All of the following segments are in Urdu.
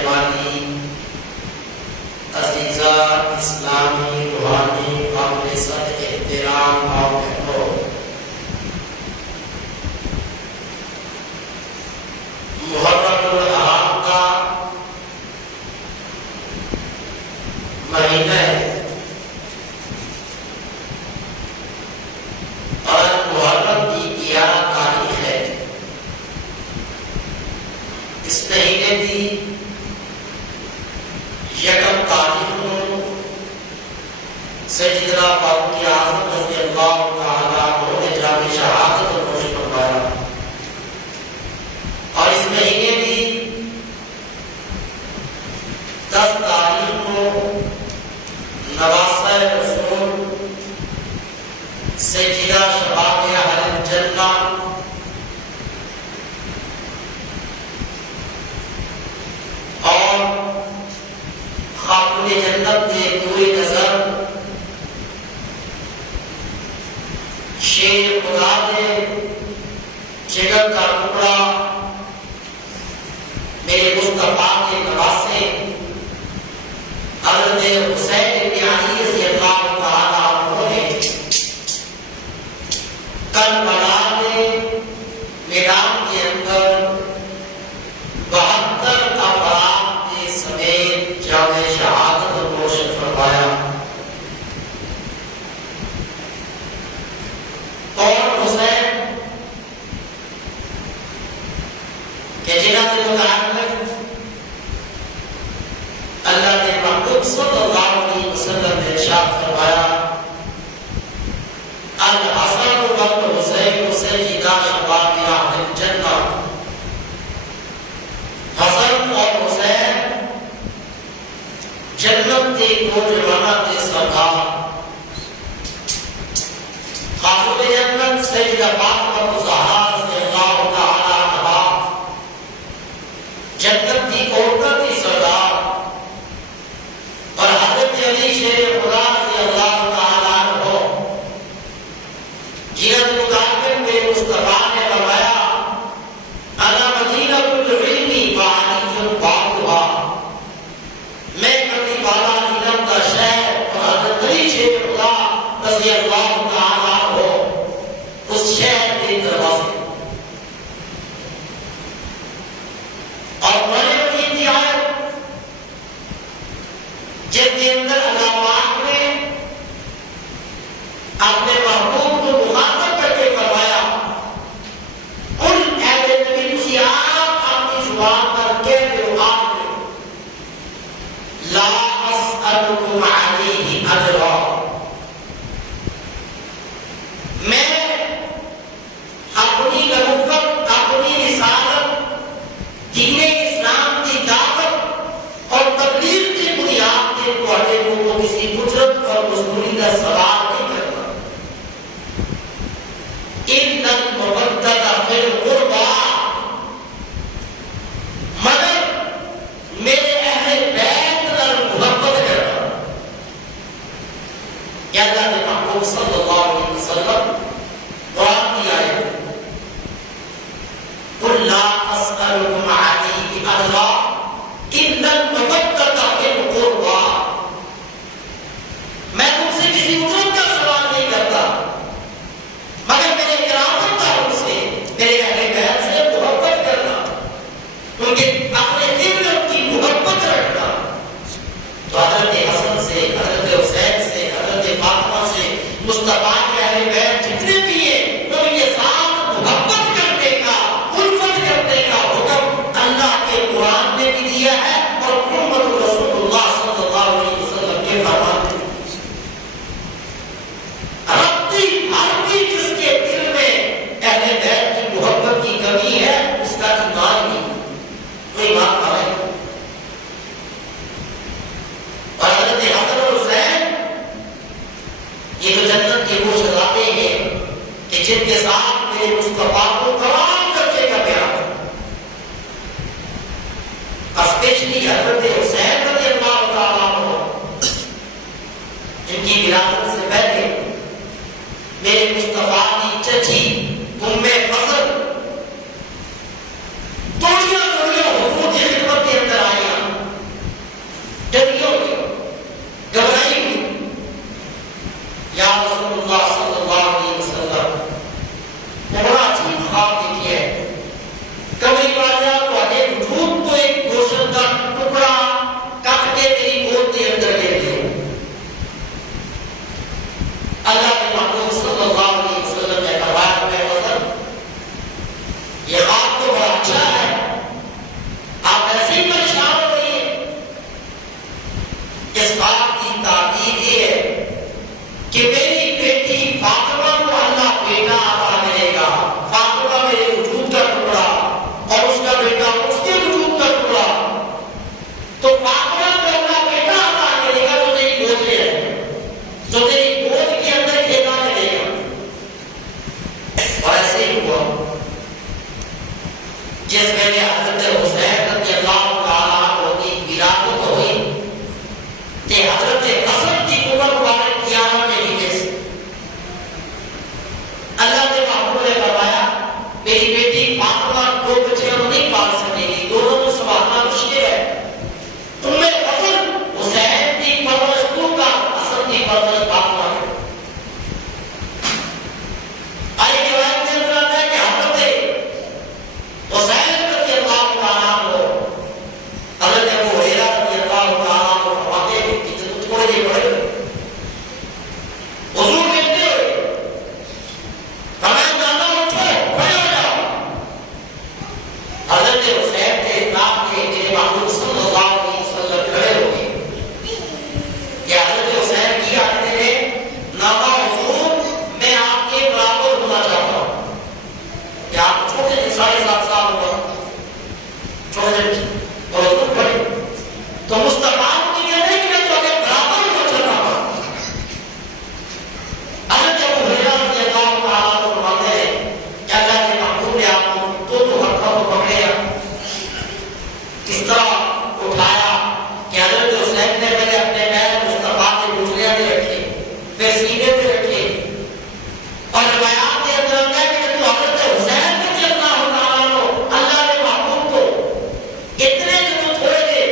سننے والی عزیزہ اسلامی روحانی قابل صد احترام اور بہنوں، محرم الحرام کا مہینہ اور محرم کی 11 تاریخ ہے۔ اس مہینے کی 1 تاریخ کو سیدنا فاروق اعظم رضی اللہ تعالیٰ عنہ نے جام شہادت نوش فرمایا، اور اس مہینے کی 10 تاریخ کو نواسہ رسول سیدہ شباب اہل الجنہ اور خاتون جنت کے نور نظر شیر خدا کے جگر کا ٹکڑا میرے مصطفیٰ کے نواسے حضرت حسین بن علی رضی اللہ تعالیٰ عنہ نے کربلا کے میدان کے اندر 72 افراد کے سمیت جام شہادت نوش فرمایا۔ کون حسین کہ جنہاں کے متعلق اللہ کے محبوب صلی اللہ علیہ وسلم نے ارشاد فرمایا، الحسن والحسین سیدا شباب اہل الجنہ۔ حسن اور حسین جنت کے نوجوانوں کے سردار، خاتون جنت سیدہ فاطمہ الزہرا رضی اللہ تعالی عنہا جنت کی عورتوں کی سردار، اور حضرت علی شیر خدا رضی اللہ تعالی عنہ جنہوں کے مطابق میرے مصطفیٰ نے فرمایا، انا مدینہ العلم وعلی بابھا، میں کرنے والا علم کا شہر، اور حضرت علی شیر خدا رضی اللہ تعالی عنہ اس شہر کے دروازے۔ اور قرآن مجید کی آیت جس کے اندر اللہ پاک نے اپنے محبوب کو مخاطب کر کے فرمایا، قل اے نبی تسی آپ اپنی زبان پر کہہ دو، آپ نے لا اسألکم علیہ اجرا، میں اپنی نبوت، اپنی رسالت، دین اسلام کی دعوت اور تبلیغ کی بنیاد پہ تواڈے کو کسی اجرت اور مزدوری کا سوال نہیں کرتا۔ ان المودۃ فی القربى، مگر میرے اہل بیت نال محبت کرنا۔ یا اللہ کے محبوب صلی اللہ علیہ وسلم قرآن کی آیت، قل لا اسألکم علیہ اجرا ان المودۃ فی القربى، میں تم سے کسی اجرت کا سوال نہیں کرتا، مگر میرے کرامت داروں سے، میرے اہل بیت سے محبت کرنا، ان کے اپنے دل میں ان کی محبت رکھنا۔ تو حضرت حسن سے، حضرت حسین سے، حضرت فاطمہ سے، مصطفیٰ کے اہل بیت جتنے بھی ہیں، ان کے ساتھ محبت کرنے کا، الفت کرنے کا حکم اللہ کے قرآن نے بھی دیا ہے، اور محمد رسول اللہ صلی اللہ علیہ وسلم کے فرمان میں۔ ربطی بھرتی جس کے دل میں اہل بیت کی محبت کی کمی ہے، اس کا ایمان نہیں، وہ ایمان پائے۔ اور حضرت حسن اور حسین یہ تو جنت کے وہ شہزادے ہیں کہ جن کے ساتھ میرے مصطفیٰ کو کلام کرنے کا پیار، اسپیشلی حضرت حسین رضی اللہ تعالیٰ عنہ، جن کی ولادت سے پہلے میرے مصطفیٰ کی چچی ام فضل توڑیاں توڑیاں حضور کی خدمت کے اندر آئیاں، حضرت ابو ہریرہ رضی اللہ تعالیٰ عنہ فرماتے ہیں کہ جب تھوڑے دیر پڑے حضور کہتے فرمایا جانا اٹھو کھڑے ہو جاؤ. حضرت حسین کے اسلام کے میرے محبوب صلی اللہ علیہ وسلم کھڑے ہو گئے کہ حضرت حسین کی آتے تھے ناما حضور میں آپ کے برابر ہونا چاہتا ہوں. کیا آپ چھوٹے تھے 7.5 سال ہوا چھوٹے تھے اور حضور کھڑے تو مصطفیٰ کو یہ نہیں کہ میں تو اگر برابر ہونا چاہتا ہوں. حضرت ابو ہریرہ رضی اللہ تعالیٰ عنہ فرماتے ہیں کہ اللہ کے محبوب نے آپ کو دونوں ہاتھوں کو پکڑے اس طرح اٹھایا کہ حضرت حسین نے پہلے اپنے پیر مصطفیٰ کے گھٹنے پہ رکھے پھر سینے پہ رکھے اور روایات کے اندر آتا ہے کہ تو حضرت حسین رضی اللہ تعالیٰ عنہ اللہ کے محبوب کو اتنے جو تھوڑے دے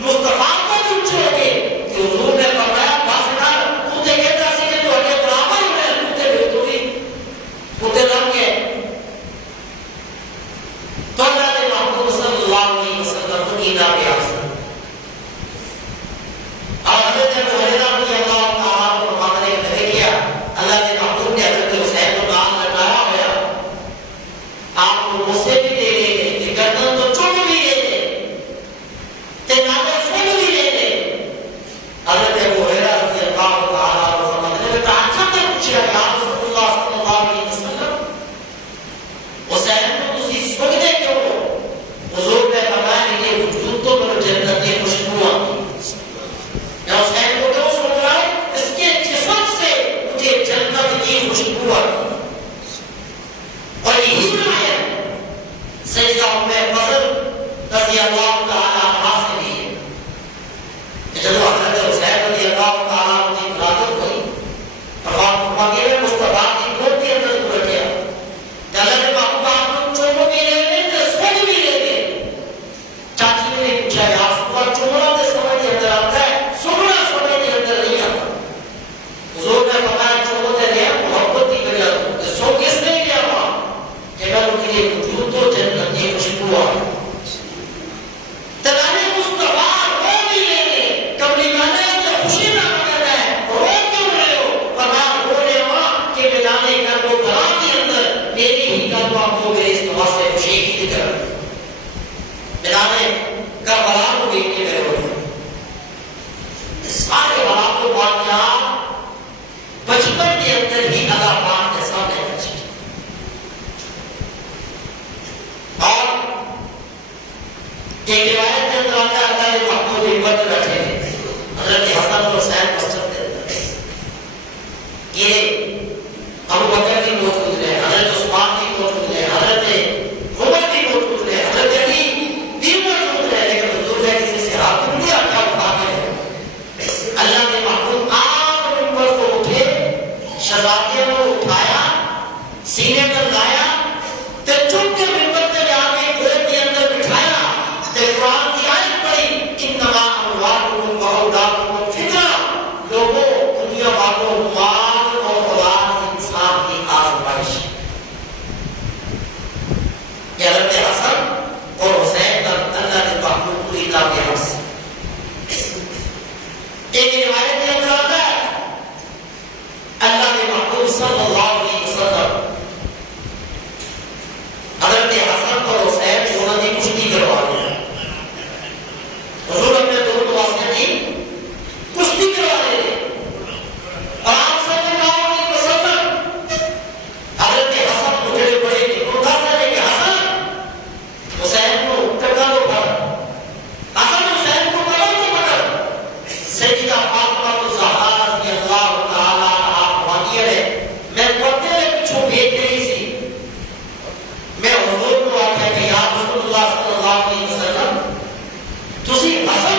مصطفیٰ کو بھی چھوڑ کے کہ حضور نے فرمایا بس کر تو تے کہتا سی کہ تو اگے برابر ہوئے تو تے بھی تو بھی اتے لگ گئے. تو اللہ کے محبوب صلی اللہ علیہ وسلم کو نینا پیاس اور حضرت ابو ہریرہ رضی اللہ تعالیٰ عنہ فرماتے ہیں کہ کیا اللہ کے محبوب نے حضرت حسین کو نام لگایا ہوا آپ کو غصے بھی دے گئے کہ گردن تو چوم بھی لے گئے تے نامے سن بھی لے گئے. حضرت ابو ہریرہ رضی اللہ تعالیٰ عنہ فرماتے ہیں کہ تعجب نے پوچھا یا رسول اللہ صلی اللہ علیہ وسلم حسین کو تسی سجدے کیوں ہو؟ حضور نے فرمایا کہ یہ وجود تو میرے جنت کی خوشبو آتی میں حسین کو کیوں سن رہا ہوں؟ اس کے جسم سے مجھے جنت کی خوشبو آتی. اور یہی روایت سیدہ ام فضل رضی اللہ تعالیٰ عنہا سے بھی ہے کہ جب حضرت حسین رضی اللہ تعالیٰ عنہ کی ولادت ہوئی فرماتے ہیں مصطفیٰ کی گود کے اندر کو رکھا کہ اللہ کے محبوب آپ کو چومو بھی لے گئے تے سن بھی لے گئے. چاچی نے پوچھا یا رسول اللہ چومنا تے سمجھ کے اندر آتا ہے سننا سمجھ کے اندر نہیں آتا. حضور نے فرمایا چومو تے لے محبت کی کریا تے سو کس نے کیا وہاں کہ میں ان کے لیے وجود تو جنت کی خوشبو آ تلانے مصطفیٰ رو بھی لے گئے کبھی گانے کہ خوشی نہ کرتا ہے رو کیوں رہے ہو؟ فرمایا رو رہے ہو کہ میدانے کر وہ گھرا کے اندر میری ہی کلمہ ہو گئے اس واسطے خوشی کی طرف میدانے کربلا کو دیکھ کے میرے رو رہے اس سارے حالات کو واقعات بچپن کے اندر ہی اللہ پاک کے سامنے رکھے اور ایک روایت کے اندر آتا ہے اللہ کے محبوب ایک بیٹھے تھے حضرت حسن اور حسین مسجد کے اندر یہ ابو بکر کی موت گزرے حضرت عثمان کی موت گزرے حضرت عمر کی موت گزرے حضرت علی بھی موت گزرے لیکن حضور نے کسی سے ہاتھ نہیں اٹھا اٹھا کے اللہ کے محبوب آپ منبر کو اٹھے شہزادیوں کو اٹھایا سینے پر لایا تے چپ کے منبر پہ جا کے گود کے اندر بٹھایا تے قرآن کی آیت پڑھی انما اموالکم واولادکم فتنہ لوگوں دنیا والوں مال اور اولاد انسان کی آزمائش یہ حضرت حسن اور حسین کا اللہ کے محبوب کو عطا کے حق سے ایک روایت کے اندر آتا ہے اللہ کے محبوب صلی اللہ علیہ وسلم حضرت حسن اور حسین دونوں کی کشتی کروا دیا. حضور اپنے دونوں واسطے کی کشتی کروا دے اور آپ صلی اللہ علیہ وسلم حضرت حسن کو جڑے پڑے کہ مردہ سے کہ حسن حسین کو کردہ کو پڑھ حسن حسین کو کردہ کو پڑھ سیدہ فاطمہ الزہرا رضی اللہ تعالیٰ عنہا فرماتی ہے میں پردے میں پچھو بھیج رہی سی میں حضور کو آکھا کہ یا رسول اللہ صلی اللہ علیہ وسلم تسی حسن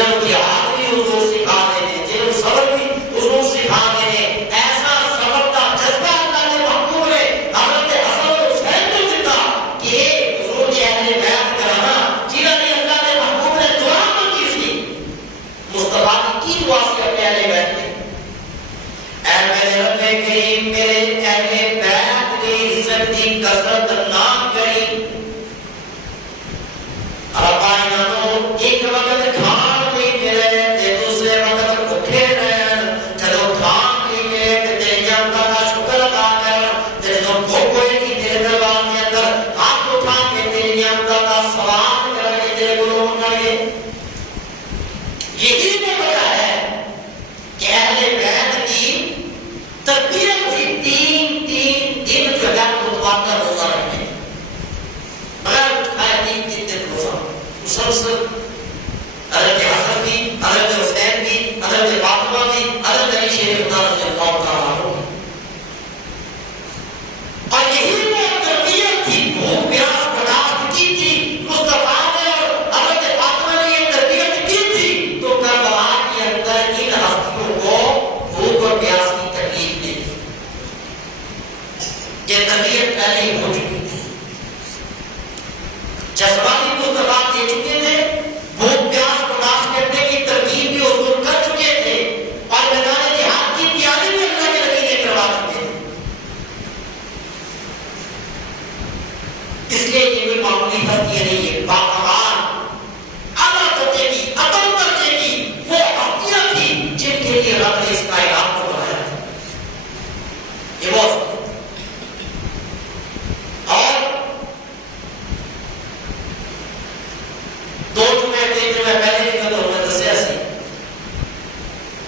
علم جہاد بھی حضور سکھا دینے، علم صبر بھی حضور سکھا دینے. ایسا صبر کا جذبہ اللہ کے محبوب نے حضرت حسن اور حسین کو دیتا کہ حضور کے اہل بیت کرانا جنہوں نے اللہ کے محبوب نے دعا مانگی تھی، مصطفیٰ کی دعا سے اپنے اہل بیت میں، اے میرے رب کریم میرے اہل بیت کی عزت کی کثرت نہ کری. ایک وقت کھان نہیں ملے تے دوسرے وقت بھوکے رہن، جدو کھان نہیں ملے تے تیری نعمتاں دا شکر ادا کر، جدو بھوک ہوئے گی تیرے دربار کے اندر ہاتھ اٹھا کے تیری نعمتاں دا سوال کریں گے، تیرے گناہ منگیں گے. یہی وہ وجہ ہے کہ اہل بیت کی تربیت تھی تین دن جو ہے متواتر روزہ رکھنے، بغیر کچھ کھائے تین دن روزہ مسلسل. حضرت حسن بھی، حضرت حسین بھی، حضرت فاطمہ بھی، حضرت علی شیر خدا رضی اللہ تعالیٰ عنہ. اور یہی وہ تربیت تھی، بھوک پیاس برداشت کی تھی مصطفیٰ نے اور حضرت فاطمہ نے یہ تربیت کی تھی، تو کربلا کے اندر ان ہستیوں کو بھوک اور پیاس کی تکلیف نہیں تھی. یہ تربیت پہلے ہی ہو چکی تھی، جذباتی مصطفیٰ دے چکے تھے، بھوک پیاس برداشت کرنے کی ترکیب بھی حضور کر چکے تھے، اور میدان جہاد کی تیاری بھی اللہ کے نبی نے کروا چکے تھے. اس لیے یہ کوئی معمولی ہستیاں نہیں ہے، باکمال اعلیٰ درجے کی، عدم درجے کی وہ ہستیاں تھیں جن کے لیے رب نے اس کائنات کو بنایا تھا. یہ وہ اور دو جمعے تین جمعے پہلے بھی تو ہم نے دسیا سی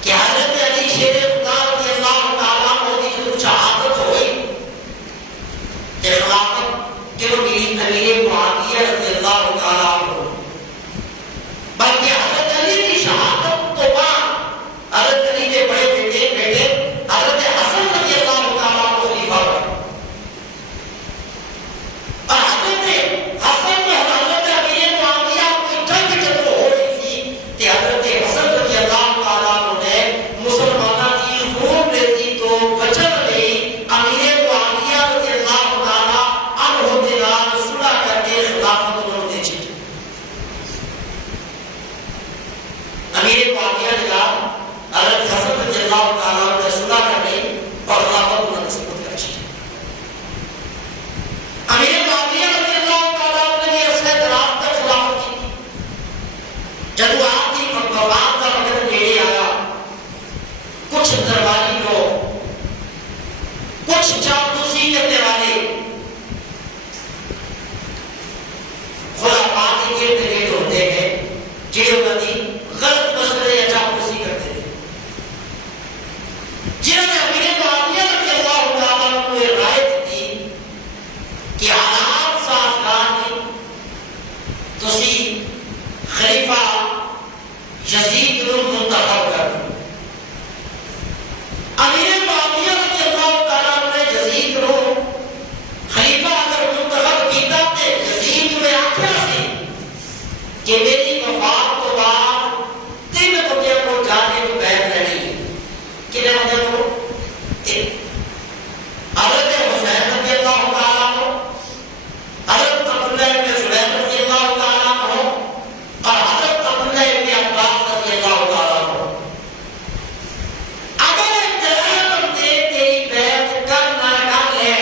کہ حضرت علی شیر خدا رضی اللہ تعالیٰ عنہ کی جو شہادت ہوئی کہ خلافت کیوں ملی امیر معاویہ رضی اللہ تعالیٰ عنہ، بلکہ حضرت علی کی شہادت تو بعد حضرت علی کے بڑے بیٹے حضرت حسن رضی اللہ تعالیٰ عنہ خلیفہ بنے، اور حضرت حسن نے حضرت امیر معاویہ کہ حضرت حسن رضی اللہ تعالیٰ عنہ نے مسلمانوں کی خون ریزی تو بچن لئی امیر معاویہ رضی اللہ تعالیٰ عنہ کے نال صلح کر کے خلافت انہوں نے چھیڑی. امیر معاویہ کے نال حضرت حسن رضی اللہ تعالیٰ عنہ نے صلح کر لی اور خلافت انہوں نے سپرد کر چھیڑی. امیر معاویہ رضی اللہ تعالیٰ عنہ نے عرصہ دراز تک خلافت کی. جب آپ کی وفات کا وقت نیڑے آیا، کچھ درباری لوگ، کچھ چاپلوسی کرنے والے خلافات کے گرد گرد ہوتے ہیں جنہوں نے غلط مسئلے یا چاپلوسی کرتے تھے، جنہوں نے امیر معاویہ رضی اللہ تعالیٰ عنہ کو رائے دی کہ حالات سازگار نہیں، تسی خلیفہ یزید کو منتخب کر. امیر معاویہ رضی اللہ تعالیٰ عنہ نے یزید کو خلیفہ اگر منتخب کیتا تے یزید نے آخیا سی کہ میری وفات تو بعد 3 بندیاں کو جا کے تو بیعت لینی ہے. کتنے بندیاں کو؟ 3. حضرت حسین رضی اللہ تعالیٰ عنہ، حضرت عبداللہ بن زبیر رضی اللہ تعالیٰ عنہ، اور حضرت عبداللہ ابن عباس رضی اللہ تعالیٰ عنہ. اگر 3 بندے تیری بیعت کر نہ کر لے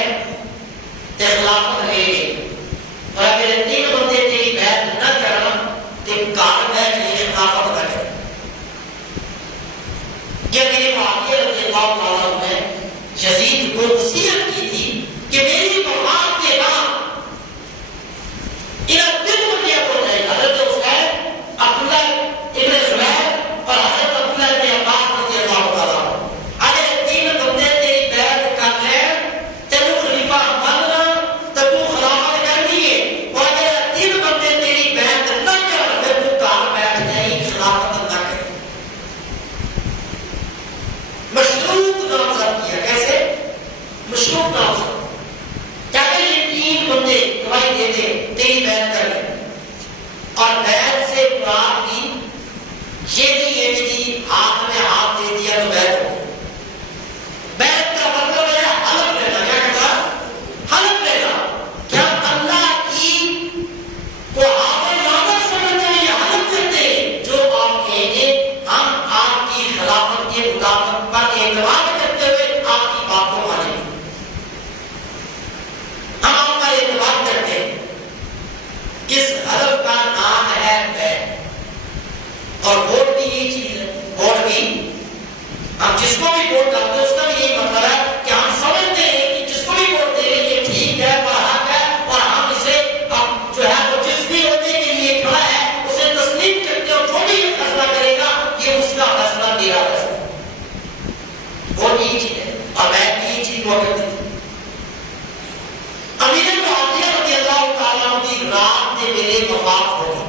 تو خلافت لے لے، اور اگر 3 بندے تیری بیعت نہ کرن تو اس حلف کا نام ہے بیعت. اور ووٹ بھی یہی چیز ہے. ووٹ بھی ہم جس کو بھی ووٹ ڈالتے ہیں اس کا بھی یہی مطلب ہے کہ ہم سمجھتے ہیں کہ جس کو بھی ووٹ دے رہے ہیں یہ ٹھیک ہے برحق ہے اور ہم اسے ہم جو ہے وہ جس بھی عہدے کے لیے کھڑا ہے اسے تسلیم کرتے ہیں اور جو بھی یہ فیصلہ کرے گا یہ اس کا فیصلہ میرا فیصلہ ہے. ووٹ یہی چیز ہے اور بیعت بھی یہی چیز ہوا کرتی تھی. امیر معاویہ رضی اللہ تعالیٰ عنہ کی رات کے ویلے وفات ہو گئی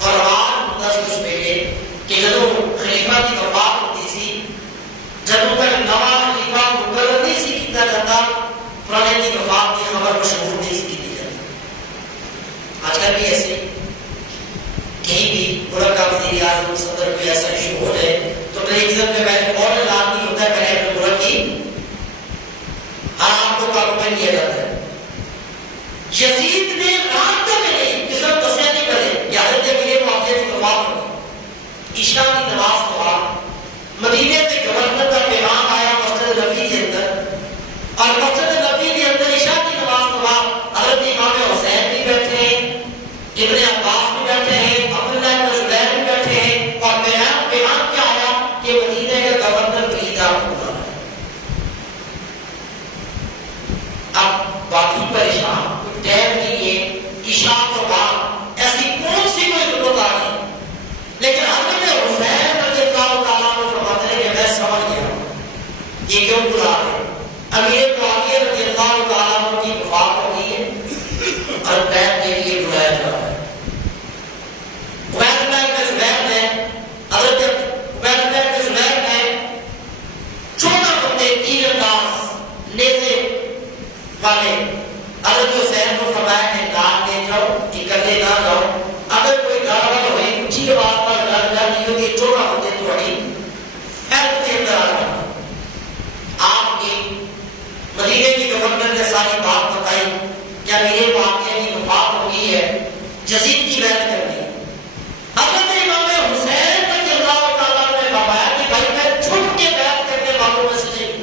اور رات 10 ویلے کہ جب خلیفہ کی وفات ہوتی سی جب تک نوا خلیفہ مقرر نہیں سی کیا جاتا پرانے کی وفات کی خبر مشہور نہیں سی کی جاتی. آج کل بھی ایسے کہیں بھی ملک کا وزیر اعظم صدر کوئی ایسا ایشو ہو جائے تو ٹیلی ویژن پہ پہلے فوراً اعلان نہیں ہوتا ہے پہلے اپنے ملک کی حالات کو قابو میں لیا جاتا ہے. یزید نے رات کے ویلے کسی نے دسیا نہیں کرے کہ حضرت امیر معاویہ کی وفات ہو گئی. عشاء کی نماز کے بعد مدینے کے گورنر کا پیغام آیا مسجد نبوی کے اندر اور مسجد نبوی کے اندر عشاء کی نماز کے بعد حضرت امام حسین بھی بیٹھے ہیں ابن عباس بھی بیٹھے ہیں عبداللہ بن زبیر بھی بیٹھے ہیں اور پیغام کیا آیا کہ مدینے کے گورنر ولید آپ کو ہے. اب باقی پریشان کوئی ٹائم نہیں ہے عشاء کے بعد ایسی کون سی کوئی ضرورت آ گئی لیکن حضرت حسین رضی اللہ تعالیٰ عنہ فرماتے ہیں کہ میں سمجھ گیا یہ کیوں بلا رہے. امیر معاویہ رضی اللہ تعالیٰ عنہ کی وفات ہو گئی ہے اور بیعت کے لیے بلایا جا رہا ہے. عبید اللہ بن زبیر نے حضرت عبید اللہ بن زبیر نے 14 بندے تیر انداز نیزے والے حضرت حسین کو فرمایا کہ داد دے جاؤ اکلے نہ جاؤ اگر کوئی گڑبڑ ہوئی اونچی آواز پر گڑبڑ نہیں ہوگی 14 بندے توڑی ایپ کے اندر آ رہا. آپ کی مدینے کی گورنر نے ساری بات بتائی کہ امیر معاویہ کی وفات ہو گئی ہے یزید کی بیعت کر دی. حضرت امام حسین رضی اللہ تعالیٰ نے فرمایا کہ بھائی میں چھپ کے بیعت کرنے والوں میں سے نہیں.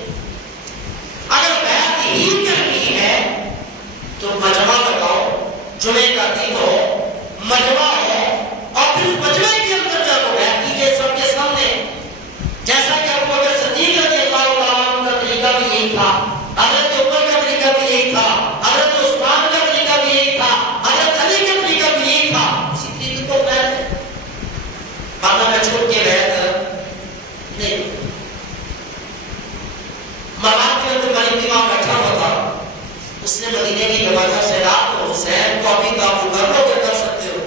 اگر بیعت ہی کرنی ہے تو مجمع لگاؤ جمعے کا دن ہو مجمع ہو اور پھر مجمع کے اندر جب بیعت کیجیے سب کے سامنے جیسا کہ ابو بکر صدیق رضی اللہ تعالیٰ عنہ کا طریقہ بھی یہی تھا حضرت عمر کا طریقہ بھی یہی تھا حضرت عثمان کا طریقہ بھی یہی تھا حضرت علی کا طریقہ بھی یہی تھا. اسی طریقے کو بیعت ہے ورنہ میں چھوڑ کے بیعت نہیں. ملاد کے اندر ملک امام بیٹھا ہوا تھا اس نے مدینے کی گورنر سے کہا تو حسین کو ابھی قابو کر لو کہ کر سکتے ہو.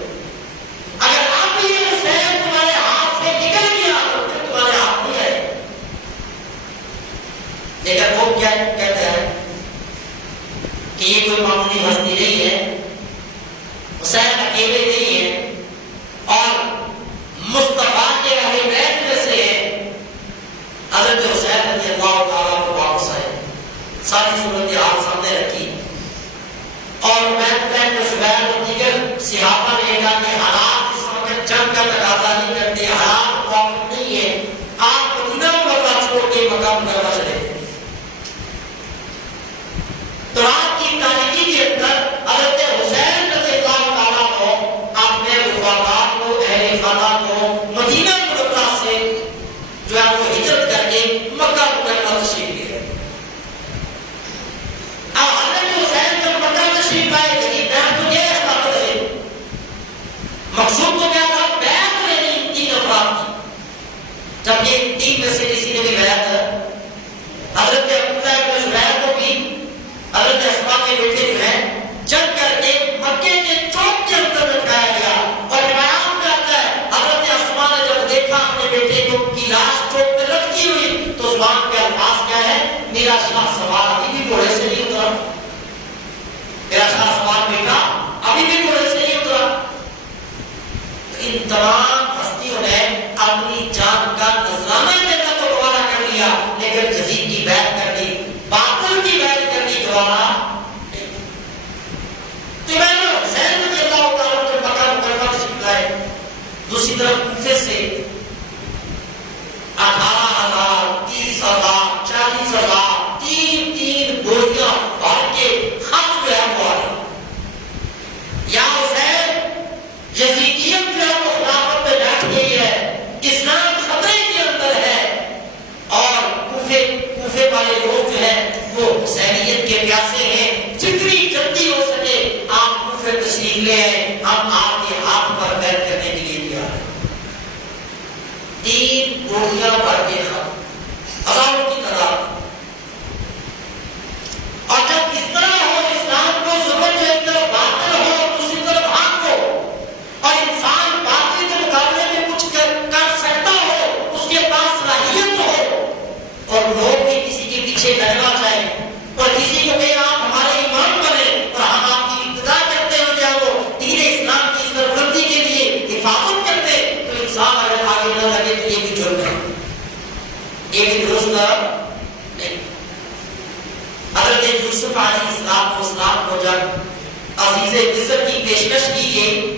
اگر آپ یہ حسین تمہارے ہاتھ سے نکل گیا تو پھر تمہارے ہاتھ نہیں آئے. لیکن وہ کیا کہتا ہے کہ یہ کوئی معمولی ہستی نہیں ہے حسین اکیلے نہیں ہے اور مصطفیٰ کے اہل بیت میں سے حضرت حسین رضی اللہ تعالیٰ کو واپس آئے. ساری صورتحال سامنے رکھی اور عبید اللہ بن زبیر اور دیگر صحابہ نے کہا کہ حالات اس وقت جنگ کا تقاضا نہیں کرتے حالات موافق نہیں ہے آپ مدینہ منورہ چھوڑ کے مکہ مکرمہ چلے گئے. تو رات کی تاریکی کے اندر حضرت حسین رضی اللہ تعالیٰ کو اپنے رفقاء کو اہل خانہ کو مدینہ منورہ سے جو ہے وہ ہجرت کر کے مکہ مکرمہ تشریف لے گئے. اب حضرت حسین جب مکہ تشریف لائے کہ بیعت تو یہ احساس ہے مقصود تو کیا تھا بیعت لینی 3 افراد کی. جب یہ 3 میں سے کسی نے بھی بیعت حضرت عبداللہ بن زبیر کو بھی حضرت اسماء کے بیٹے جو ہیں جنگ کر کے مکے کے چوک کے اندر بٹھایا گیا اور روایات میں آتا ہے حضرت اسماء نے جب دیکھا اپنے بیٹے کو کی لاش چوک پہ لٹکی ہوئی تو زبان کے الفاظ کیا ہے میرا شاہ سوار ابھی بھی گھوڑے سے نہیں اترا. میرا شاہ سوار بیٹا ابھی بھی گھوڑے سے نہیں اترا. ان تمام ہستیوں نے اپنی جان کا نذرانہ دینا تو گوارا کر لیا لیکن یزید کی بیعت کر دی باطل کی بیعت کر دی گوارا. تو امام حسین رضی اللہ تعالیٰ عنہ مکہ مکرمہ تشریف لائے. دوسری طرف کوفے سے 18,000 30,000 40,000 3 بوریاں بھر کے خط جو ہے وہ آ رہا یا ہم آپ کے ہاتھ پر بیٹھ کرنے کے لیے تیار ہیں. 3 بوریاں بھر کے خط، ہزاروں کی تعداد. اور جب اس طرح ہو، اسلام کو ضرورت ہے، ایک طرف باطل ہو دوسری طرف حق ہو، اور انسان باطل کے مقابلے میں کچھ کر سکتا ہو، اس کے پاس صلاحیت ہو، اور لوگ بھی کسی کے پیچھے لگنا چاہیں اور کسی کو کہ آپ ہمارے امام بنے اور ہم آپ کی ابتدا کرتے ہیں یا وہ دین اسلام کی سربلندی کے لیے حفاظت کرتے، تو انسان اگر آگے نہ لگے تو یہ بھی جرم ہے، یہ بھی درست نہیں. حضرت یوسف علیہ السلام کو جب عزیز مصر کی پیشکش کی گئی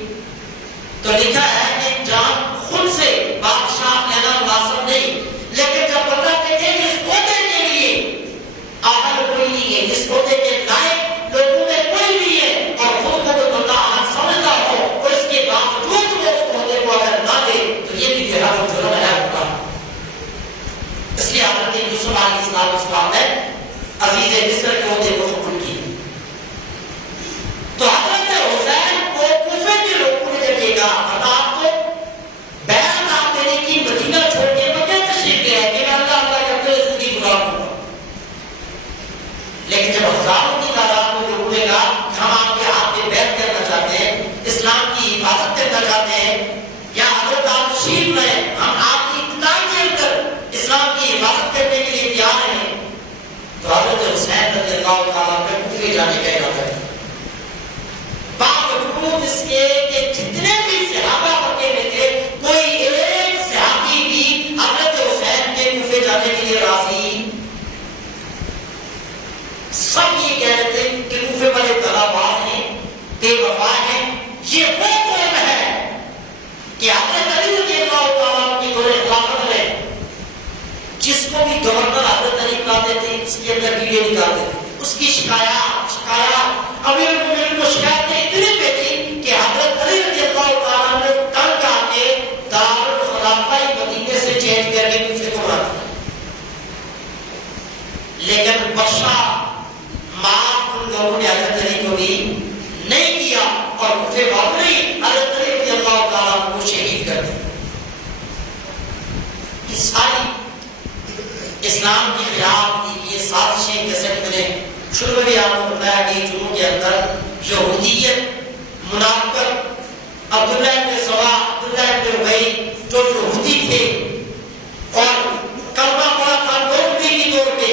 تو لکھا ہے کہ جان خود سے بادشاہ لینا مناسب نہیں، لیکن جب پتہ کہ اس عہدے کے لیے اہل کوئی نہیں ہے، اس عہدے کے لائق لوگوں میں کوئی نہیں ہے، اور خود کو کوئی بندہ اہل سمجھتا ہو اور اس کے باوجود وہ اس عہدے کو اگر نہ دے تو یہ بھی گہرا جرم ہے ہوگا. اس لیے حضرت یوسف علیہ السلام نے عزیز مصر کے عہدے کو قبول کی. تو حضرت حسین کو کوفے کے لوگوں نے جب یہ کہا آپ کو بیعت آپ دینے کی مدینہ چھوڑ کے مکہ تشریف لے آئے کہ اللہ کرتے ہوئے زندگی گزار ہوگا. لیکن جب ہزاروں کی تعداد میں لوگوں نے کہا کہ ہم آپ کے ہاتھ پہ بیعت کرنا چاہتے ہیں، اسلام کی حفاظت کرنا چاہتے ہیں، یا حضرت آپ تشریف لائیں، ہم آپ کی ابتدا کے اندر اسلام کی حفاظت کرنے کے لیے تیار ہیں، تو حضرت حسین رضی اللہ تعالیٰ عنہ کوفے جانے کا ارادہ کیا. باوجود اس کے کہ جتنے بھی صحابہ مکے میں تھے، کوئی ایک صحابی بھی حضرت حسین کے کوفے جانے کے لیے راضی. سب یہ کہہ رہے تھے کہ کوفے والے دغاباز ہیں، بے وفا ہیں. یہ وہ قوم ہے کہ حضرت علی رضی اللہ تعالیٰ عنہ کی دور خلافت میں جس کو بھی گورنر حضرت علی بناتے تھے اس کے اندر ویڈیو نکالتے تھے، اس کی شکایات امیر المومنین کو شکایتیں اتنی بھیجی کہ حضرت علی رضی اللہ تعالیٰ نے تنگ آ کے دارالخلافہ مدینے سے چینج کر کے کوفے کو بنا دیا. لیکن بخشا معاف ان لوگوں نے حضرت علی کو بھی نہیں کیا اور کوفے واپسی حضرت علی رضی اللہ تعالیٰ کو شہید کر دیا. یہ ساری اسلام کے خلاف یہ سازشیں جیسے کہ میں نے شروع میں بھی آپ کو بتایا کہ جنوب کے اندر یہودیت، منافقت، عبداللہ ابن سبا، عبداللہ ابن ابی جو یہودی تھے اور کلمہ پڑھا تھا ڈوبنے کی طور پہ،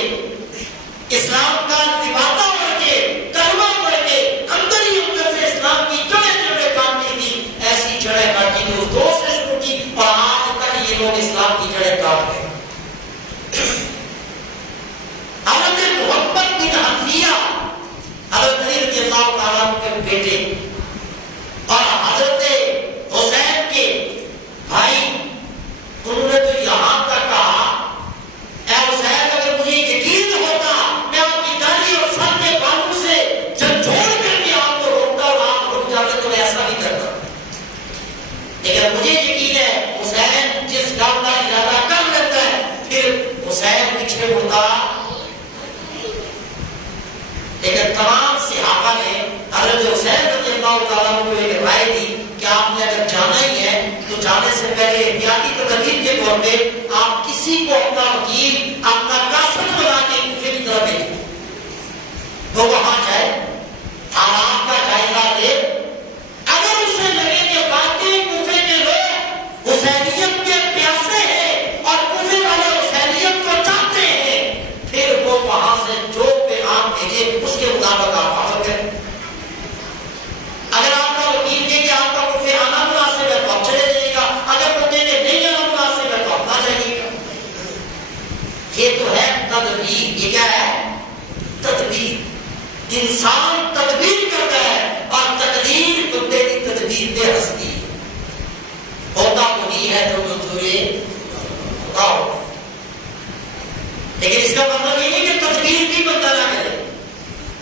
اسلام کا لبادہ پڑھ کے کلمہ پڑھ کے اندر ہی اندر سے اسلام کی جڑیں کاٹتی تھی، ایسی جڑیں کاٹی کہ اس دور سے شروع کی اور آج تک یہ لوگ اسلام کی جڑیں کاٹ گئے. حضرت محمد بن حنفیہ حضرت علی رضی اللہ تعالیٰ کے بیٹے اور حضرت حسین کے بھائی، انہوں نے تو یہاں تک کہا اے حسین اگر مجھے یقین ہوتا میں آپ کی داڑھی اور سر کے بالوں سے جھنجھوڑ کر کے آپ کو روکتا اور آپ رک جاتے تو میں ایسا بھی کرتا، لیکن مجھے یقین ہے حسین جس گاؤں کا ارادہ کر لیتا ہے پھر حسین پیچھے مڑتا. لیکن تمام صحابہ نے حضرت حسین رضی اللہ تعالیٰ عنہ کو ایک رائے دی کہ آپ نے اگر جانا ہی ہے تو جانے سے پہلے احتیاطی تدابیر کے طور پہ آپ کسی کو اپنا وکیل، اپنا قاصد بنا کے کوفے کی طرف بھیجیں، وہ وہاں جائے، حالات کا جائزہ لے. اگر اسے لگے کہ واقعی کوفے کے لوگ حسینیت کے پیاسے ہیں اور کوفے والے حسینیت کو چاہتے ہیں، پھر وہ وہاں سے جو پیغام بھیجے اس کے مطابق آپ عمل کریں. اگر آپ کا وکیل کہے کہ آپ کا کوفے آنا مناسب ہے تو آپ چلے جائیے گا، اگر وہ کہے کہ نہیں آنا مناسب ہے تو آپ نہ جائیے گا. یہ تو ہے تدبیر. یہ کیا ہے؟ تدبیر. انسان تدبیر کرتا ہے اور تقدیر بندے کی تدبیر پہ ہنستی ہے. ہوتا وہی ہے جو منظور خدا ہو، لیکن اس کا مطلب یہ نہیں کہ تدبیر بھی بندہ نہ کرے.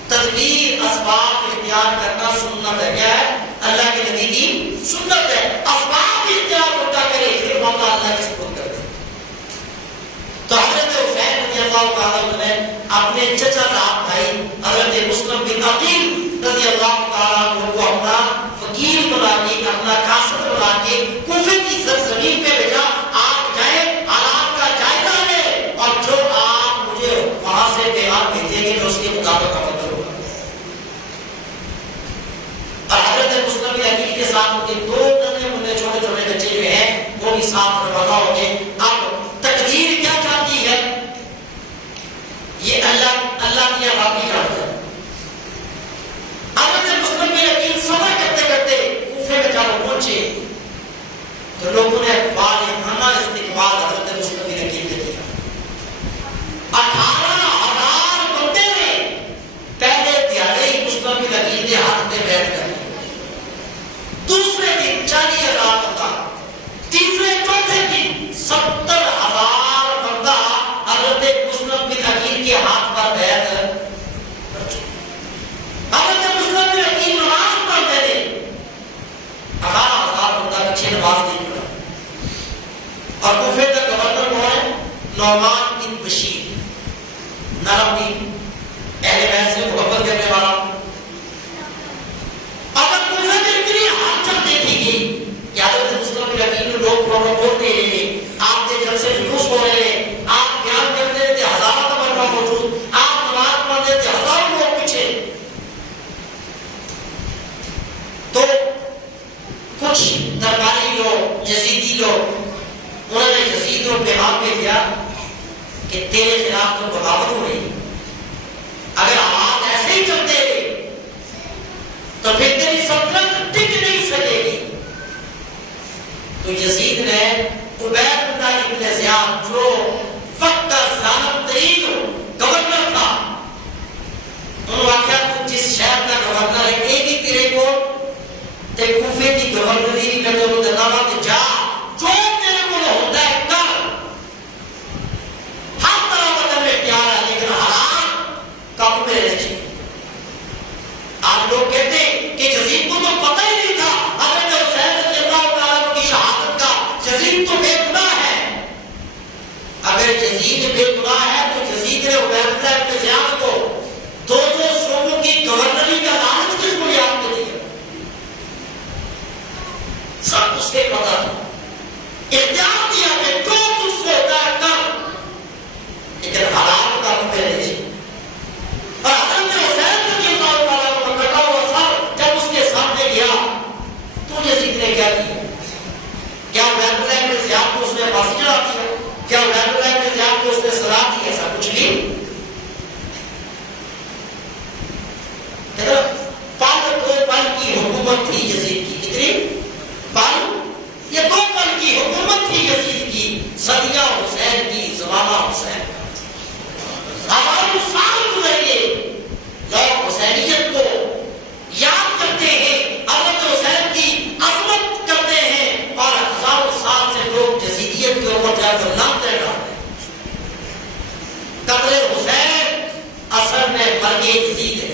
تدبیر اسباب اختیار کرنا سنت ہے. کیا ہے؟ اللہ کے نبی کی سنت ہے. اسباب اختیار بندہ کرے پھر موقع اللہ کی سپرد کر دے. تو حضرت حسین رضی اللہ تعالیٰ عنہ نے اپنے چچا صاحب بھائی حضرت مسلم بن عقیل رضی اللہ تعالیٰ عنہ کو اپنا وکیل بنا ساتھ ان کے 2 ننے مننے چھوٹے چھوٹے بچے جو ہیں وہ بھی ساتھ روانہ ہو گئے. اب تقدیر کیا چاہتی ہے یہ اللہ کی عوامی جانتا ہے. حضرت مسلم بن عقیل سفر کرتے کرتے کوفے میں جب پہنچے تو لوگوں نے والہانہ استقبال حضرت مسلم بن عقیل کا کیا. 18,000 بندے نے پہلے دیہاڑے ہی مسلم بن عقیل کے ہاتھ میں بیٹھ کر دوسرے دن 40,000 بندہ, تیسرے چوتھے دن 70,000 بندہ حضرت مسلم بن عقیل کے ہاتھ پر بیٹھ کر حضرت مسلم بن عقیل نماز پڑھتے تھے. 18,000 بندہ پیچھے نماز نہیں پڑھا. اور کوفے کا گورنر کون ہے؟ نعمان بن بشیر, نرم دل, اہل بیت سے محبت کرنے والا. اگر کوفے میں اتنی حاجت دیکھی گئی کہ حضرت مسلم بن عقیل نے لوگ پروٹوکول دے رہے تھے, آپ کے جلسے جلوس ہو رہے ہیں, آپ بیان کرتے تھے, ہزاروں کا مرتبہ موجود, آپ نماز پڑھتے تھے, ہزاروں لوگ پیچھے. تو کچھ درباری لوگ, یزیدی لوگ, انہوں نے یزید کو پیغام دے دیا کہ تیرے خلاف تو بغاوت ہو رہی ہے, اگر حالات ایسے ہی چلتے رہے تو پھر تیری سلطنت ٹک نہیں سکے گی. تو یزید نے عبید اللہ ابن زیاد جو وقت کا ظالم ترین گورنر تھا, انہوں نے کہا تو جس شہر کا گورنر ہے ایک ہی تیرے کو تے کوفے کی گورنری بھی کرتے ہو دناما تے جا جو تیرے کو ہوتا ہے کر. ہر طرح کا تمہیں اختیار ہے لیکن حالات قابو میں رہنے چاہیے. آج لوگ کہتے ہیں کہ یزید کو تو پتہ ہی نہیں تھا حضرت حسین رضی اللہ تعالیٰ عنہ کی شہادت کا, یزید تو بے گناہ ہے. اگر یزید بے گناہ ہے تو یزید نے عبید اللہ ابن زیاد کو 2 صوبوں کی گورنری کا لالچ کس بنیاد پہ دیا؟ سب اس کے پتہ تھا, اختیار دیا کہ جو تجھ سے ہوتا ہے کر, لیکن حالات کا مجھے نہیں چاہیے. اور حضرت حسین رضی اللہ تعالیٰ عنہ کا کٹا ہوا سر جب اس کے سامنے گیا تو یزید نے کیا کیا؟ کیا عبید اللہ ابن زیاد کو اس نے پھانسی چڑھا دیا؟ کیا عبید اللہ ابن زیاد کو اس نے سزا دی؟ ایسا کچھ نہیں. پل 2 پل کی حکومت تھی یزید کی. کتنی پل؟ یہ 2 پل کی حکومت تھی یزید کی. صدیہ حسین کی, زمانہ حسین, ہزاروں سال گزر گئے. لوگ حسینیت کو یاد کرتے ہیں, حضرت حسین کی عظمت کرتے ہیں, اور ہزاروں سال سے لوگ یزیدیت کے اوپر جا کر لانتے ڈالتے ہیں. قتل حسین اصل میں مرگ یزید ہے.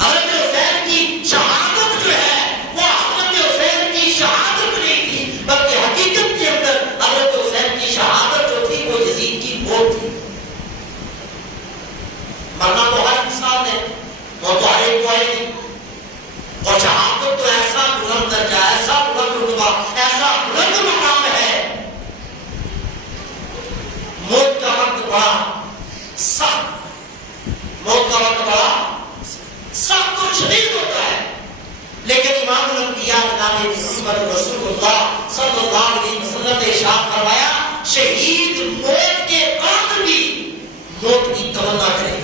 حضرت حسین کی شہادت جو ہے وہ حضرت حسین کی شہادت نہیں تھی, بلکہ حقیقت کے اندر حضرت حسین کی شہادت جو تھی وہ یزید کی موت تھی. مرنا تو ہر انسان ہے, وہ تو ہر ایک کو آئے گی, اور شہادت تو ایسا بلند درجہ, ایسا بلند رتبہ, ایسا بلند مقام ہے. موت کا وقت بڑا سخت, موت کا وقت بڑا سخت اور شدید ہوتا ہے, لیکن امام الانبیاء جناب محمد رسول اللہ صلی اللہ علیہ وسلم نے ارشاد فرمایا شہید موت کے بعد بھی موت کی تمنا کرے.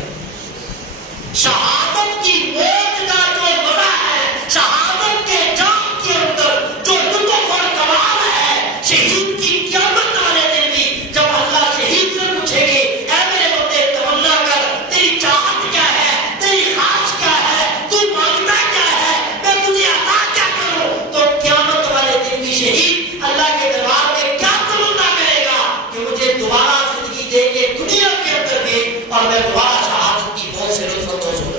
شہادت کی موت کا جو مزہ ہے, شہادت کے جام کے اندر جو لطف اور کمال ہے, شہید کی قیامت والے دن بھی جب اللہ شہید سے پوچھے گے اے میرے بندے تمنا کر, تیری چاہت کیا ہے, تیری خواہش کیا ہے, تو مانگتا کیا ہے, میں تجھے عطا کیا کروں, تو قیامت والے دن بھی شہید اللہ کے دربار میں کیا تمنا کرے گا کہ مجھے دوبارہ زندگی دے کے دنیا کے اندر بھی, اور میں دوبارہ شہادت کی موت سے لطف اندوز ہوں.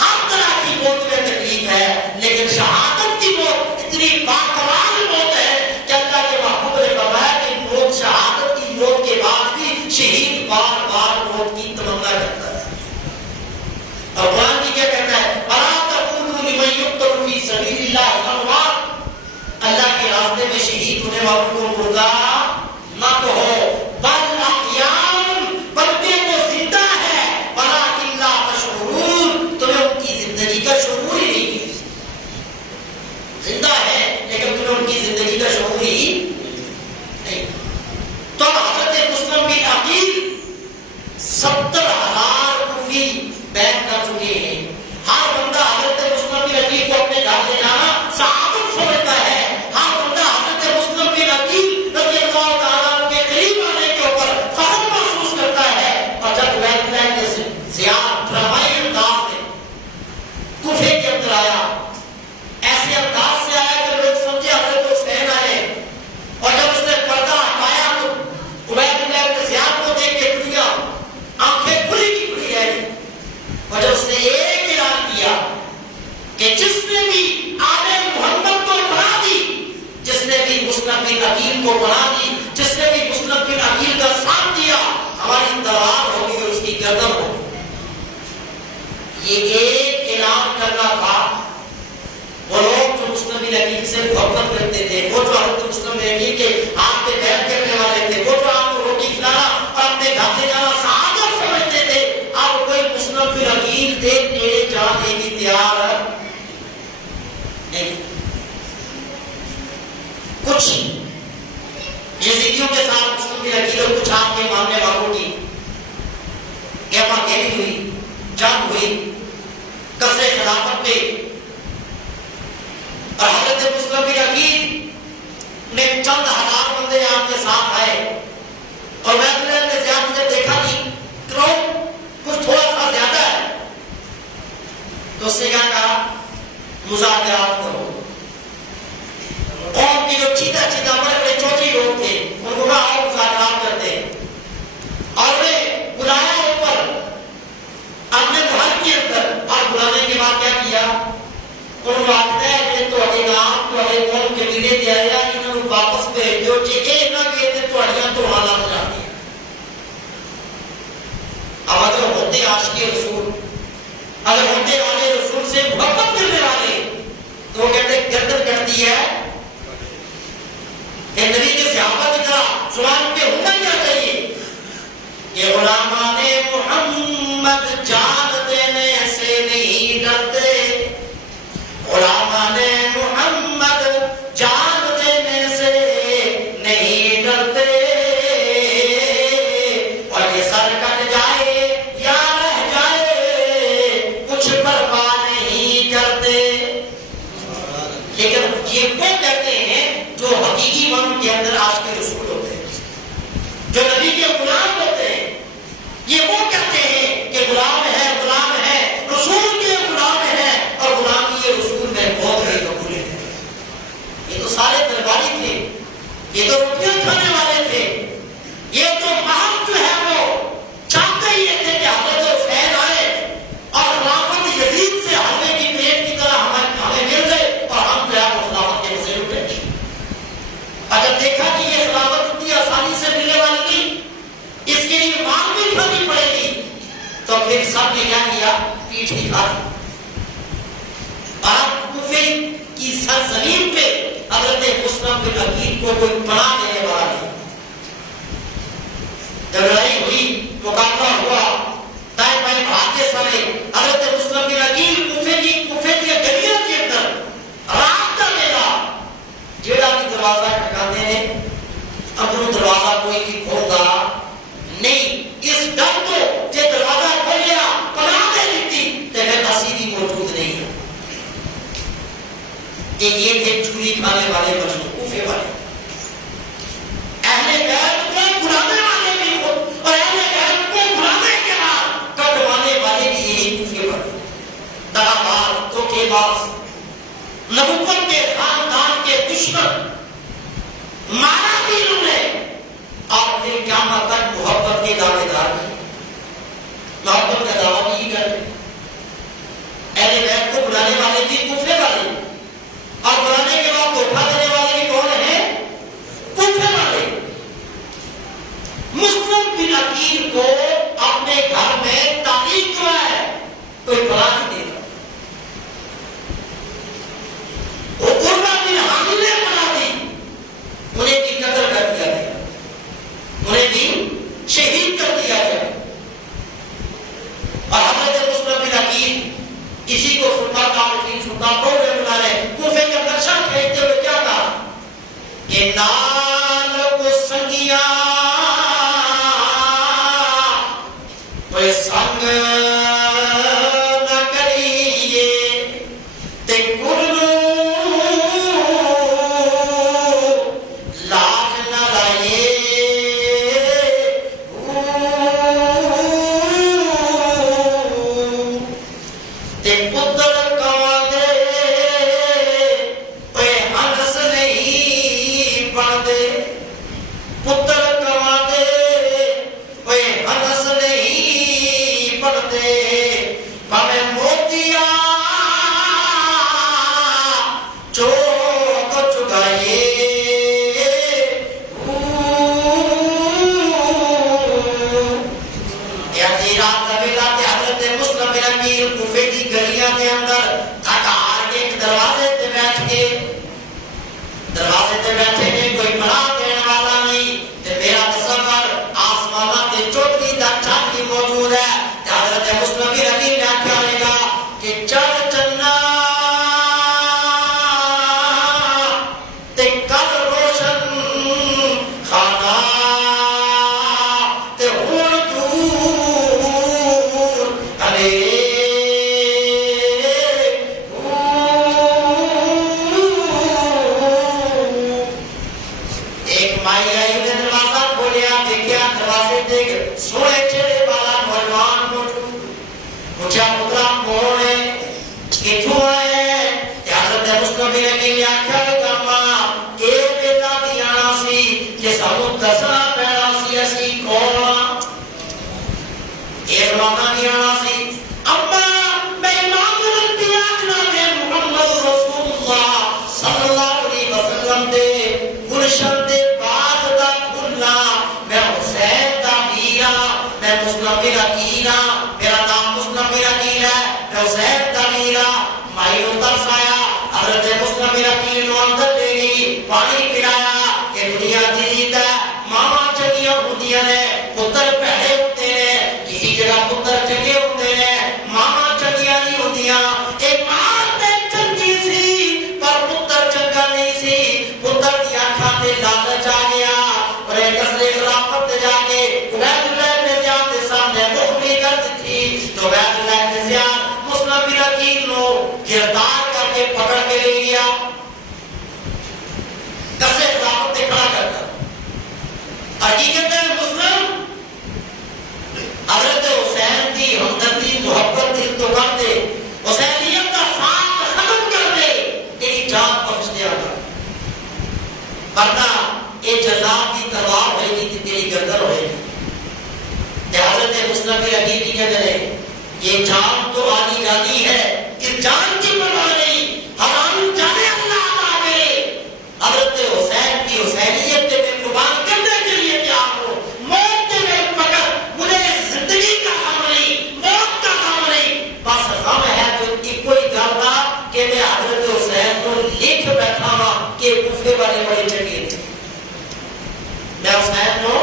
ہر طرح کی موت میں تکلیف ہے, لیکن شہادت کی موت اتنی باکمال موت ہے کہ اللہ کے محبوب نے فرمایا کہ موت, شہادت کی موت کے بعد بھی شہید بار بار موت کی تمنا کرتا ہے. اور قرآن بھی کیا کہتا ہے, وَلَا تَقُولُوا لِمَن يُقْتَلُ فِي سَبِيلِ اللَّهِ أَمْوَاتٌ, اللہ کے راستے میں شہید ہونے والوں کو مردہ نہ کہو, بل احیاء, بلکہ وہ زندہ ہے, وَلَٰكِن لَّا تَشْعُرُونَ, تمہیں ان کی زندگی کا شعور کو پناہ دی، جس نے بھی مسلم بن عقیل کا ساتھ دیا ہماری تلوار ہوگی اور اس کی گردن ہوگی۔ یہ ایک اعلان کرنا تھا۔ وہ لوگ جو مسلم بن عقیل سے محبت کرتے تھے، وہ جو حضرت مسلم بن عقیل کے ہاتھ پہ بیعت کرنے والے تھے، وہ جو آپ کو روٹی کھلانا اور اپنے گھر لے جانا سعادت سمجھتے تھے، اب کوئی مسلم بن عقیل تھے نیڑے جانے کی تیار نہیں۔ کچھ یزیدیوں کے ساتھ مسلم بن عقیل اور کچھ آپ کے ماننے والوں کی گہما گہمی ہوئی، جنگ ہوئی قصر خلافت پہ، اور حضرت مسلم بن عقیل میں چند ہزار بندے آپ کے ساتھ آئے، اور میں نے زیادہ جب دیکھا کہ لوگ کچھ تھوڑا سا زیادہ ہے تو اس نے کیا کہا مذاکرات کرو۔ قوم کے جو چیتا بڑے بڑے چودھری لوگ تھے ان کو کہا آؤ مذاکرات کرتے ہیں، اور انہیں بلایا اوپر اپنے محل کے اندر، اور بلانے کے بعد کیا کیا انہوں نے آتا ہے کہ تو اگے نام تو اگے قوم کے ملے دیا یا انہوں نے واپس بھیج دیو جی اے نہ گئے تھے تو اڑیاں تو حالات جاتی ہیں۔ اب اگر ہوتے عاشق رسول، اگر ہوتے والے رسول سے محبت کرنے والے تو وہ کہتے گردن کٹتی ہے کہ نبی کے صحابہ کی طرح سوال پہ ہونا کیا چاہیے کہ غلامان محمد جان دینے سے نہیں ڈرتے، غلامان محمد جان دینے سے نہیں ڈرتے، اور یہ سر کٹ جائے یا رہ جائے کچھ پرواہ نہیں کرتے۔ لیکن یہ وہ کہتے ہیں جو حقیقی من کے اندر آج کے رسول ہوتے ہیں، جو نبی کے غلام ہوتے ہیں، یہ وہ کہتے ہیں کہ غلام ہے رسول کے غلام ہے، اور غلامی رسول میں بہت ہی قبول ہے۔ یہ تو سارے درباری تھے، یہ تو روٹیاں کھانے والے تھے، یہ تو محض جو ہے وہ چاہتے ہی تھے کہ حضرت حسین آئے اور خلافت یزید سے حلوے کی پلیٹ کی طرح ہمیں مل گئے اور ہم جو ہے وہ خلافت کے مزے لٹیں گے۔ اگر دیکھا کہ یہ خلافت اتنی آسانی سے ملنے والی نہیں، اس کے لیے مار بھی کھانی پڑے گی، تو پھر سب نے کیا کیا پیٹھ دکھا دی۔ آپ کوفے کی سرزمین پہ حضرت مسلم بن عقیل کو کوئی پناہ دینے والا نہیں۔ جب لڑائی ہوئی، مقابلہ ہوا، دائیں بائیں بھاگتے سارے، حضرت مسلم بن عقیل کوفے کی گلیوں کے اندر رات ڈالے گا، جیڑا بھی دروازہ کھٹکاتے ہیں اندروں دروازہ کوئی بھی کھولتا نہیں، اس ڈر کو کہ دروازہ کھولیا پناہ دے دیتی تو پھر اسیری موجود نہیں ہے۔ کہ یہ تھے چوری کھانے والے مجنون کوفے والے، اہل بیت کو بلانے والے بھی ہو اور اہل بیت کو بلانے کے بعد کٹوانے والے بھی یہی کوفے والے، دغاباز، دھوکے باز، نبوت کے خاندان کے دشمن، مارا بھی انہوں نے، اور پھر قیامت تک محبت کے دعوے دار ہیں، محبت کا دعویٰ نہیں کرتے۔ اہل بیت کو بلانے والے بھی کوفے والے، اور بلانے کے بعد دھوکہ دینے والے بھی کون ہیں؟ کوفے والے۔ مسلم بن عقیل کو اپنے گھر میں تعلیم ہوا ہے، کوئی بلا نہیں دے گا۔ وہ قربہ بن حامد نے بنا دی، انہیں بھی قتل کر دیا گیا، انہیں بھی شہید کر دیا گیا۔ اور حضرت مسلم بن عقیل اسی کو سلطان عارفین سلطان بہرے بنا رہے، کوفے کا نقشہ کھینچتے ہوئے کیا کہا کہ نال کو سنگیاں کوئی سنگ نہ کریے تے گرنو لاج نہ لائے تے پتر حضرت مسلم بن عقیل نے آخیا کہ اے ویلا بھی آنا سی کہ سانو دسنا پینا سی اسی کون اے زمانہ بھی آنا سی اما میں امام الانبیاء جناب محمد رسول اللہ صلی اللہ علیہ وسلم دے گلشن دے باغ دا کھلنا میں حسین دا میرا میں مسلم بن عقیل میرا نام مسلم بن عقیل ہے میں حسین دا میرا مائی نو ترس آیا حضرت مسلم بن عقیل نو اندر لے گئی پانی پلایا کہ دنیا جدید ہے ماما چنگیاں ہوندیاں نے پتر پیڑے ہوتے ہیں کسی جگہ پتر چنگے ہوتے ہیں ماما چنگیاں نہیں ہوندیاں ایک ماں تے چنگی سی پر پتر چنگا نہیں سی پتر دی آنکھاں تے لالچ آ گیا اور ایک اصل خلافت تے جا کے عبید اللہ بن زیاد کے سامنے مخبری کر دی تو عبید اللہ بن زیاد مسلم بن عقیل نو گرفتار کر کے پکڑ کے لے گیا کسے خلافت تے کھڑا کر دیا حقیقت ہے مسلم حضرت حسین دی ہمدردی محبت دل تو کر دے حسینیت کا ساتھ ختم کر دے تیری جان بخش دیا ورنہ یہ جلاد کی تلوار ہوئے گی تیری گردن ہوئے گی حضرت مسلم بن عقیل کی کہتے ہیں یہ جان تو آنی جانی ہے اس جان کی پرواہ نہیں ہم جانے اللہ عطا کرے حضرت حسین کی حسینیت پہ قربان کرنے کے لیے تیار ہو موت کے میں فقط مجھے زندگی کا غم نہیں موت کا غم نہیں بس غم ہے تو کوئی گل نہ کہ میں حضرت حسین کو لکھ بیٹھا ہوں کہ کوفے والے بڑے چنگے تھے میں حسین کو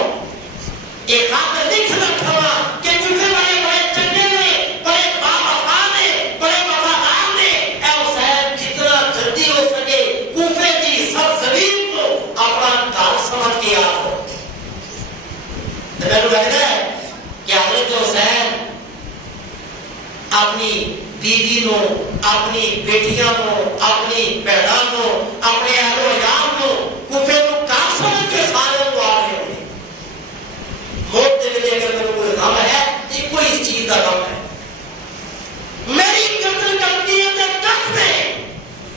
ایک خط لکھ بیٹھا ہوں کہ کوفے والے بڑے چنگے نے بڑے باوفا نے بڑے وفادار نے اے حسین جتنا جلدی ہو سکے کوفے کی سرزمین کو اپنا گھر سمجھ کے آؤ تو میں لگتا ہے کہ حضرت حسین اپنی بیوی نو اپنی بیٹیاں نو اپنی بہناں نو اپنے اہل و عیال نو کوفے کو گھر سمجھ کے سارے کو آ رہے ہوئے موت دے ویلے اگر میرے کوئی غم ہے تو کوئی اس چیز کا غم ہے میری قتل کرتی ہے تو کٹ میں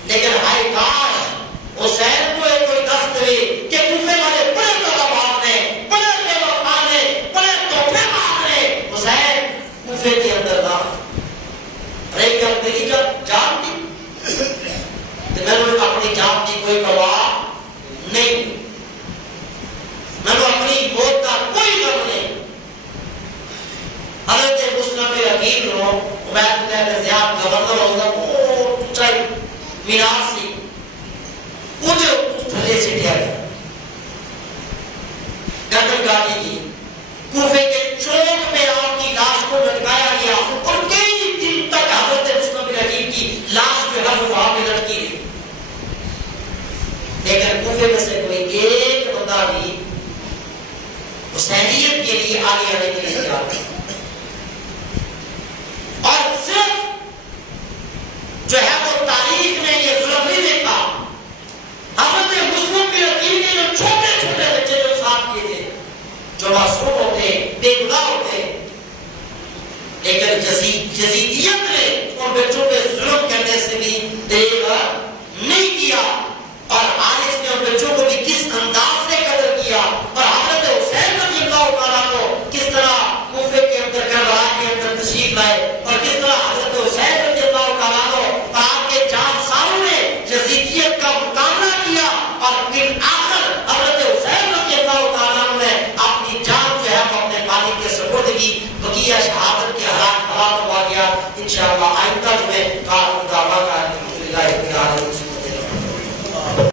لیکن ہائے کاش حسین کو ایک کوئی دست دے کہ کوفے والے بڑے دغاباز نے بڑے بے وفا نے بڑے دھوکے باز نے حسین کوفے کے اندر نہ رہی گل میری جان دی تو میں نے اپنی جان کی کوئی پرواہ نہیں میں نے اپنی موت کا کوئی غم نہیں حضرت مسلم بن عقیل نو عبید اللہ بن زیاد گورنر ہوتا بہت اونچائی مینار سی وہ تھلے سٹیا گیا گردن کاٹی گئی کوفے کے چوک پہ آپ کی لاش کو لٹکایا گیا اور کئی دن تک حضرت مسلم بن عقیل کی لاش جو ہے وہ وہاں پہ لٹکی رہی لیکن کوفے میں سے کوئی ایک بندہ بھی حسینیت کے لیے آگے آنے کے لیے تیار ہے اور صرف جو ہے وہ تاریخ نے یہ ظلم نہیں دیکھا حضرت مسلم بن عقیل کے جو چھوٹے چھوٹے بچے جو ساتھ کیے تھے جو معصوم ہوتے بے گناہ ہوتے لیکن یزیدیت نے ان بچوں پہ ظلم کرنے سے بھی دیر نہیں کیا اور حارث نے ان بچوں کو بھی کس انداز سے قدر کیا اور حضرت حسین رضی اللہ تعالیٰ کو کس طرح کوفے کے اندر کربلا کے اندر تشریف لائے اور کس طرح حضرت حسین رضی اللہ تعالیٰ کو اور آپ کے جانساروں نے یزیدیت کا مقابلہ کیا اور پھر آخر حضرت حسین رضی اللہ تعالیٰ نے اپنی جان جو ہے وہ اپنے مالک کے سپرد کی بقیہ شہادت کے حالات ہوا گیا انشاءاللہ آئندہ تمہیں کار دعویٰ کا الحمدللہ